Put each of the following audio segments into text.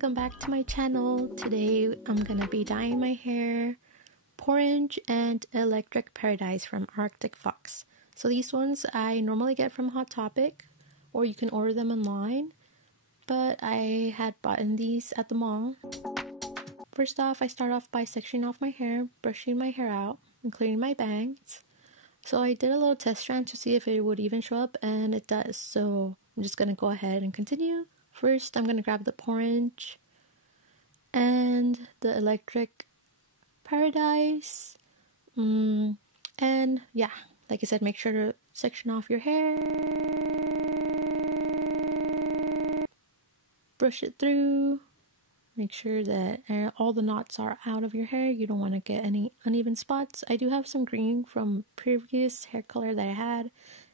welcome back to my channel. Today I'm gonna be dyeing my hair Orange and Electric Paradise from Arctic Fox. So these ones I normally get from Hot Topic, or you can order them online, but I had bought these at the mall. First off, I start off by sectioning off my hair, brushing my hair out, and clearing my bangs. So I did a little test strand to see if it would even show up, and it does. So I'm just gonna go ahead and continue. First, I'm gonna grab the Orange and the Electric Paradise. And yeah, like I said, make sure to section off your hair. Brush it through. Make sure that all the knots are out of your hair. You don't want to get any uneven spots. I do have some green from previous hair color that I had,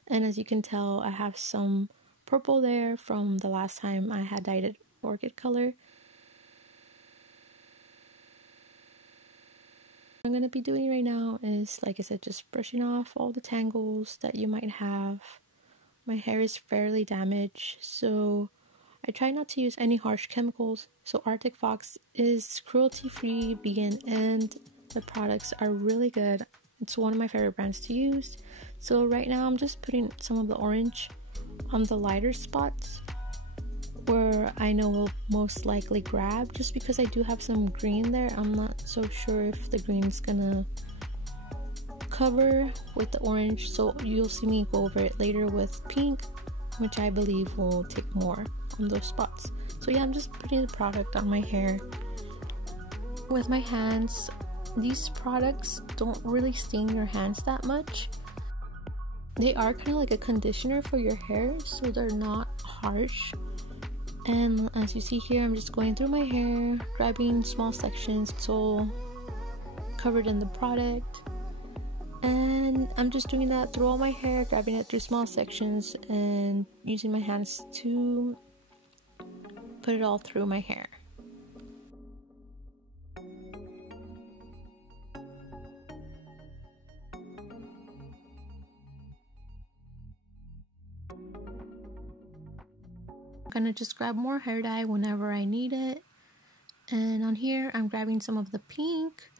and as you can tell, I have some purple there from the last time I had dyed it orchid color. What I'm going to be doing right now is, like I said, just brushing off all the tangles that you might have. My hair is fairly damaged, so I try not to use any harsh chemicals. So Arctic Fox is cruelty-free, vegan, and the products are really good. It's one of my favorite brands to use. So right now I'm just putting some of the orange on the lighter spots where I know will most likely grab, just because I do have some green there. I'm not so sure if the green's gonna cover with the orange, so you'll see me go over it later with pink, which I believe will take more on those spots. So yeah, I'm just putting the product on my hair with my hands. These products don't really stain your hands that much. They are kind of like a conditioner for your hair, so they're not harsh. And as you see here, I'm just going through my hair, grabbing small sections so covered in the product. And I'm just doing that through all my hair, grabbing it through small sections and using my hands to put it all through my hair. I'm gonna just grab more hair dye whenever I need it. And on here, I'm grabbing some of the pink.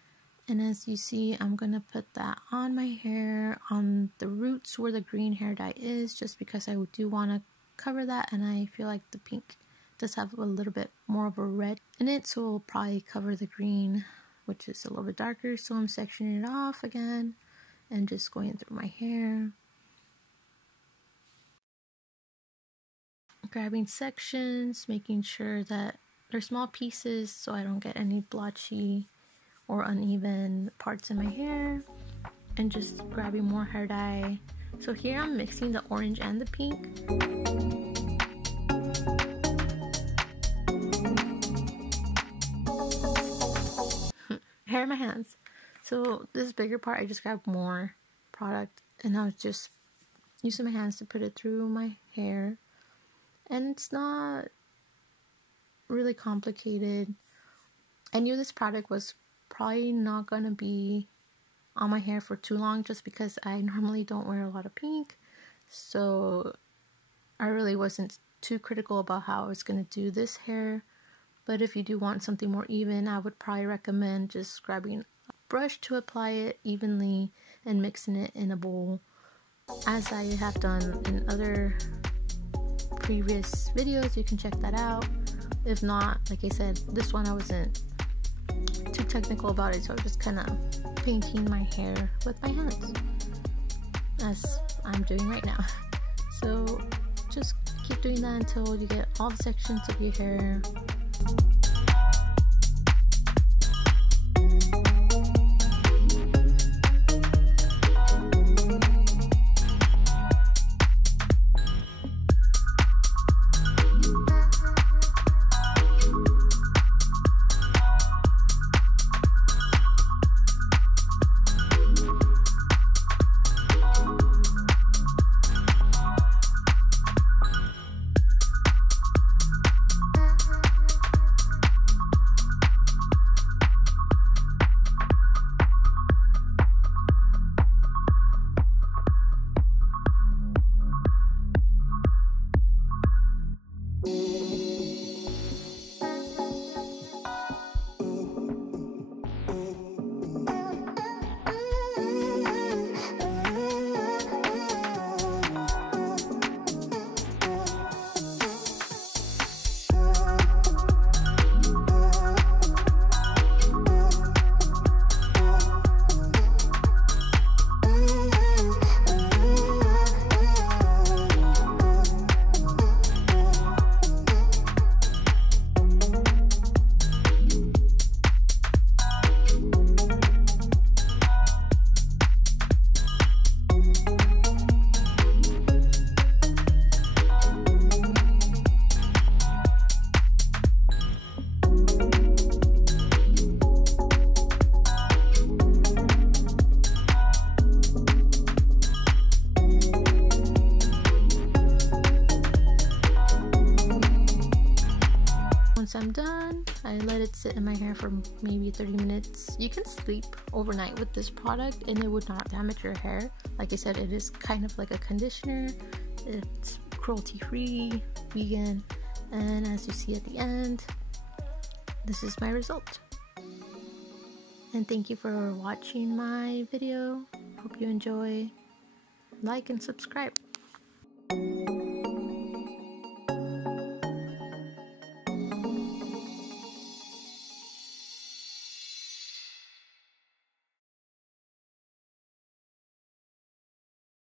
And as you see, I'm gonna put that on my hair, on the roots where the green hair dye is, just because I do want to cover that, and I feel like the pink does have a little bit more of a red in it, so it'll probably cover the green, which is a little bit darker. So I'm sectioning it off again and just going through my hair, grabbing sections, making sure that they're small pieces so I don't get any blotchy or uneven parts in my hair, and just grabbing more hair dye. So here I'm mixing the orange and the pink. Hair in my hands. So this bigger part, I just grabbed more product and I was just using my hands to put it through my hair. And it's not really complicated. I knew this product was probably not gonna be on my hair for too long, just because I normally don't wear a lot of pink, so I really wasn't too critical about how I was gonna do this hair. But if you do want something more even, I would probably recommend just grabbing a brush to apply it evenly and mixing it in a bowl, as I have done in other previous videos. You can check that out. If not, like I said, this one I wasn't too technical about it, so I was just kind of painting my hair with my hands, as I'm doing right now. So just keep doing that until you get all the sections of your hair. I'm done, I let it sit in my hair for maybe 30 minutes. You can sleep overnight with this product and it would not damage your hair. Like I said, it is kind of like a conditioner. It's cruelty free, vegan, and as you see at the end, this is my result. And thank you for watching my video. Hope you enjoy. Like and subscribe.